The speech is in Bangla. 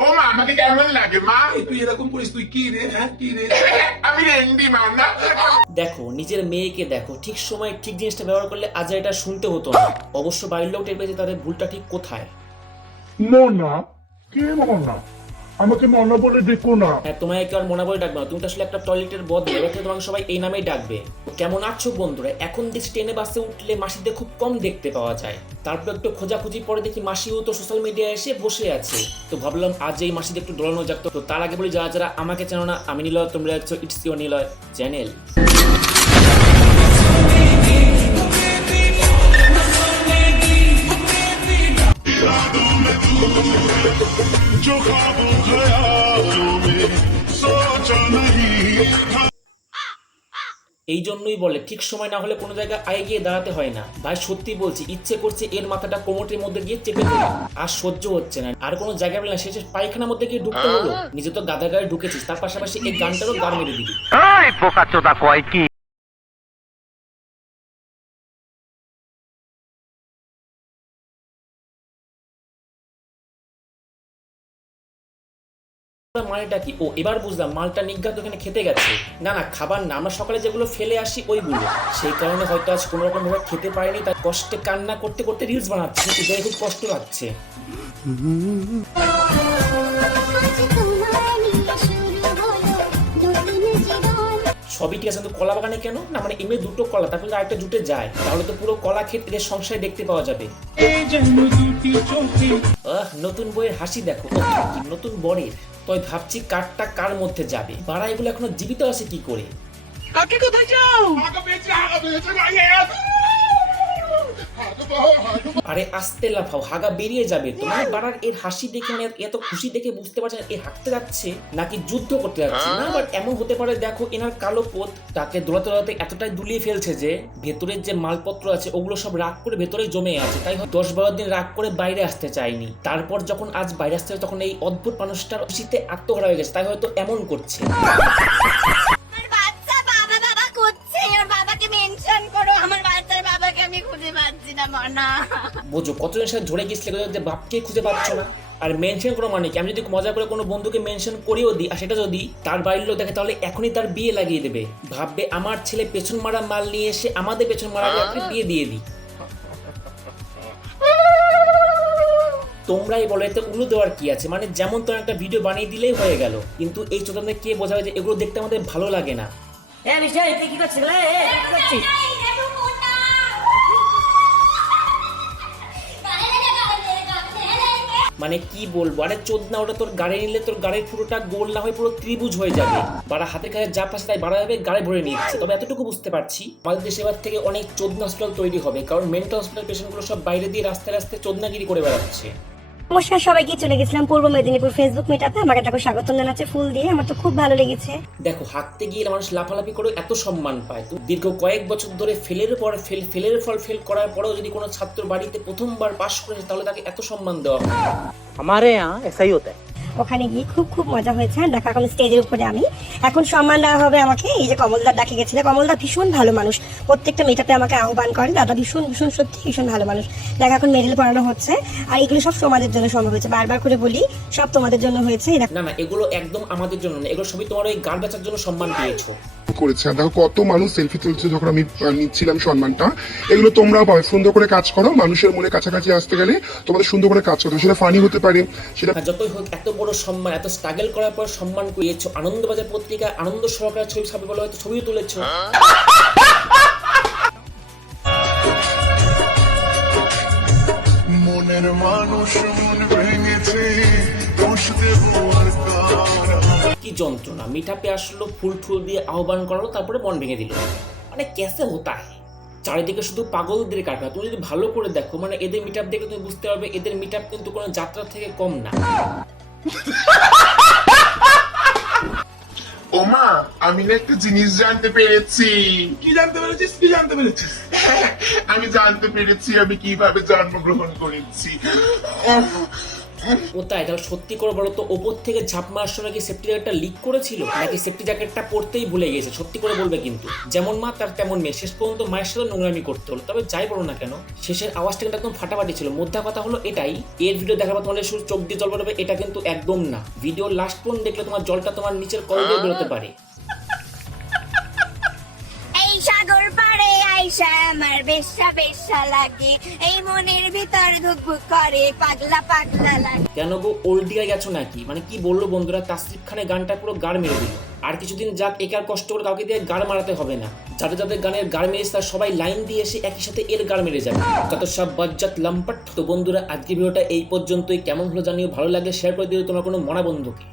ও মা আমাকে কেমন লাগে মা তুই এরকম করিস তুই কি রে হ্যাঁ কি রে আমি রেন্ডি মা না দেখো নিজের মেয়েকে দেখো ঠিক সময় ঠিক জিনিসটা ব্যবহার করলে আজ এটা শুনতে হতো না। অবশ্য বাড়ির লোক টের পেয়েছে তাদের ভুলটা ঠিক কোথায়। না কে মনা আমাকে মনা বলে ডেকো না। হ্যাঁ তোমায় কেউ আর মনে বলে ডাকবে না। তুমি তো আসলে একটা টয়লেটের বদলে এবার তোমাকে সবাই এই নামেই ডাকবে। কেমন আছো বন্ধুরা? এখন দেখছি ট্রেনে বাসে উঠলে মাসিদের খুব কম দেখতে পাওয়া যায়। তারপর একটু খোঁজাখুঁজি পরে দেখি মাসিও তো সোশ্যাল মিডিয়ায় এসে বসে আছে। তো ভাবলাম আজ এই মাসিদের একটু ডলানো যাক। তো তার আগে বলি, যারা যারা আমাকে চেনো না, আমি নিলয়, তোমরা দেখছ ইটস ইউর নিলয় চ্যানেল जो ख्वाबों ख्यालों में सोचा नहीं था এই জন্যই বলে ঠিক সময় না হলে কোনো জায়গায় আগে গিয়ে দাঁড়াতে হয় না ভাই সত্যি বলছি ইচ্ছে করছে এর মাথাটা কোমরের মধ্যে গিয়ে চেপে দিলাম আর সহ্য হচ্ছে না আর কোনো জায়গায় পেলে না শেষে পায়খানার মধ্যে গিয়ে ঢুকতে হলো নিজে তো গাদা গায়ে ঢুকেছিস তার পাশাপাশি এই গানটারও গান মেরে দিবি এই বোকা চোদা কয় কি মানেটা কি? ও এবার বুঝলাম মালটা নিজ্ঞাত ওখানে খেতে গেছে। না না খাবার না আমরা সকালে যেগুলো ফেলে আসি ওইগুলো। সেই কারণে হয়তো আজ কোনো রকম ভাবে খেতে পারিনি তাই কষ্টে কান্না করতে করতে রিলস বানাচ্ছে। এটাই খুব কষ্ট লাগছে। সবই ঠিক আছে কিন্তু কলা বাগানে কেন? না মানে এমনি দুটো কলা তারপরে আরেকটা জুটে যায়। তাহলে তো পুরো কলা ক্ষেত্রে সংসারে দেখতে পাওয়া যাবে। আহ নতুন বইয়ের হাসি দেখো। নতুন বরের। তাই ভাবছি কারটা কার মধ্যে যাবে? বাড়া এগুলো এখনও জীবিত আছে কি করে? কাকে কোথায় আগা আরে আস্তে লাফাও, হাগা বেরিয়ে যাবে। তোমার বাড়ার এর হাসি দেখে মানে এত খুশি দেখে বুঝতে পারছেন এ হাঁটতে যাচ্ছে নাকি যুদ্ধ করতে যাচ্ছে। না বাট এমন হতে পারে, দেখো, এনার কালো পোত তাকে দোলাতে দোলাতে এতটাই দুলিয়ে ফেলছে যে ভেতরের যে মালপত্র আছে, ওগুলো সব রাগ করে ভেতরে জমে আছে। তাই দশ বারো দিন রাগ করে বাইরে আসতে চায়নি। তারপর যখন আজ বাইরে আসতে তখন এই অদ্ভুত মানুষটার খুশিতে আত্মহারা হয়ে গেছে, তাই হয়তো এমন করছে। না। বোঝো কতজনের সাথে ঝরে গেছিলে যে বাপকে খুঁজে পাচ্ছ না? আর মেনশন কোনো মানে কি? আমি যদি মজা করে কোনো বন্ধুকে মেনশন করিও দিই আর সেটা যদি তার বাড়ির লোক দেখে তাহলে এখনই তার বিয়ে লাগিয়ে দেবে। ভাববে আমার ছেলে পেছন মারা মাল নিয়ে এসে আমাদের পেছন মারা লোককে বিয়ে দিয়ে দিই। তোমরাই বলো এতে উলু দেওয়ার কি আছে? মানে যেমন তোমার একটা ভিডিও বানিয়ে দিলেই হয়ে গেল। কিন্তু এই চোদনদের কে বোঝাবে যে এগুলো দেখতে আমাদের ভালো লাগে না? মানে কি বলব? আরে চোদনা ওটা তোর গাড়ি নিলে তোর গাড়ির পুরোটা গোল না হয়ে পুরো ত্রিভুজ হয়ে যাবে। বাড়া হাতের কাছে যা পাশে তাই বাড়া যাবে, গাড়ি ভরে নিচ্ছে। তবে এতটুকু বুঝতে পারছি, আমাদের দেশে এবার থেকে অনেক চোদনা হসপিটাল তৈরি হবে। কারণ মেন্টাল হসপিটাল পেশেন্টগুলো সব বাইরে দিয়ে রাস্তায় রাস্তায় চোদনাগিরি করে বেড়াচ্ছে। নমস্কার সবাইকে চলে গেছিলাম পূর্ব মেদিনীপুর ফেসবুক মেটাতে আমাকে তাকে স্বাগত জানাচ্ছে ফুল দিয়ে আমার তো খুব ভালো লেগেছে। দেখো হাঁটতে গিয়ে মানুষ লাফালাফি করে এত সম্মান পায়। তো দীর্ঘ কয়েক বছর ধরে ফেলের পর ফেল ফেলের ফল ফেল করার পরেও যদি কোনো ছাত্র বাড়িতে প্রথমবার পাশ করে তাহলে তাকে এত সম্মান দেওয়া হয়। আমারে হ্যাঁ, এসাই হতে। ওখানে গিয়ে খুব খুব মজা হয়েছে। দেখো এখন স্টেজের উপরে আমি। এখন সম্মান দেওয়া হবে আমাকে। এই যে কমলদার ডাকে গেছিল কমলদা ভীষণ ভালো মানুষ। প্রত্যেকটা মেয়েটাতে আমাকে আহ্বান করে দাদা ভীষণ ভীষণ সত্যি ভীষণ ভালো মানুষ। দেখা এখন মেডেল পড়ানো হচ্ছে। আর এগুলো সব তোমাদের জন্য সম্ভব হয়েছে। বারবার করে বলি সব তোমাদের জন্য হয়েছে। না না এগুলো একদম আমাদের জন্য না। এগুলো সবই তোমার ওই গান বেচার জন্য সম্মান পেয়েছ। করেছে দেখো কত মানুষ সেলফি তুলছে যখন আমি নিচ্ছিলাম সম্মানটা। এগুলো তোমরাও পাবে সুন্দর করে কাজ করো। মানুষের মনে কাছাকাছি আসতে গেলে তোমাদের সুন্দর করে কাজ করতে সেটা ফানি হতে পারে সেটা যতই হোক এত বড় সম্মান এত স্ট্রাগল করার পর সম্মান পেয়েছ আনন্দবাজার পত্রিকা আনন্দ সহকারে ছবি ছাপে বলে হয়তো ছবিও তুলেছো। মনের মানুষ মন ভেঙেছে দোষ দেব কারা কি যন্ত্রণা? মিঠাপে আসলো ফুল ফুল দিয়ে আহ্বান করালো তারপরে মন ভেঙে দিল। মানে ক্যাসে হতা है চারিদিকে শুধু পাগলদের কারখানা। তুমি যদি ভালো করে দেখো মানে এদের মিটাপ দেখে তুমি বুঝতে পারবে এদের মিটাপ কিন্তু কোনো যাত্রা থেকে কম না। ও মা আমি না একটা জিনিস জানতে পেরেছি। কি জানতে পেরেছিস? কি জানতে পেরেছিস? আমি জানতে পেরেছি আমি কীভাবে জন্মগ্রহণ করেছি। ও তাই, তাহলে সত্যি করে বলো তো, ওপর থেকে ঝাঁপ মারার সময় কি সেফটি জ্যাকেটটা লিক করেছিল? নাকি সেফটি জ্যাকেটটা পড়তেই ভুলে গেছে সত্যি করে বলবে কিন্তু। যেমন মা, তার তেমন মেয়ে। শেষ পর্যন্ত মায়ের সাথে নোংরামি করতে হলো। তবে যাই বলো না কেন, শেষের আওয়াজটা কিন্তু একদম ফাটাফাটি ছিল। মধ্যে কথা হলো এটাই, এর ভিডিও দেখার পর তোমাদের শুধু চোখ দিয়ে জল বেরোবে, এটা কিন্তু একদম না। ভিডিও লাস্ট পর্যন্ত দেখলে তোমার জলটা তোমার নিচের কল দিয়ে বেরোতে পারে। আইসা আমার বেশা বেশা লাগে। এই মনের ভিতর করে, পাগলা পাগলা লাগে। কেন গো গেছো নাকি? মানে কি বলল বন্ধুরা? তাসরিফ খানে গানটা পুরো গাড় মেরে দিল। আর কিছুদিন যাক, একে কষ্ট করে কাউকে দিয়ে গাড় মারাতে হবে না। যাদের যাদের গানের গাড় মেরেছে, তার সবাই লাইন দিয়ে এসে একই সাথে এর গাড় মেরে যাবে। যত সব বজ্জাত লাম্পাট। তো বন্ধুরা আজকে ভিডিওটা এই পর্যন্তই। কেমন হলো জানিও, ভালো লাগে শেয়ার করে দিও তোমার কোনো মনা বন্ধুকে।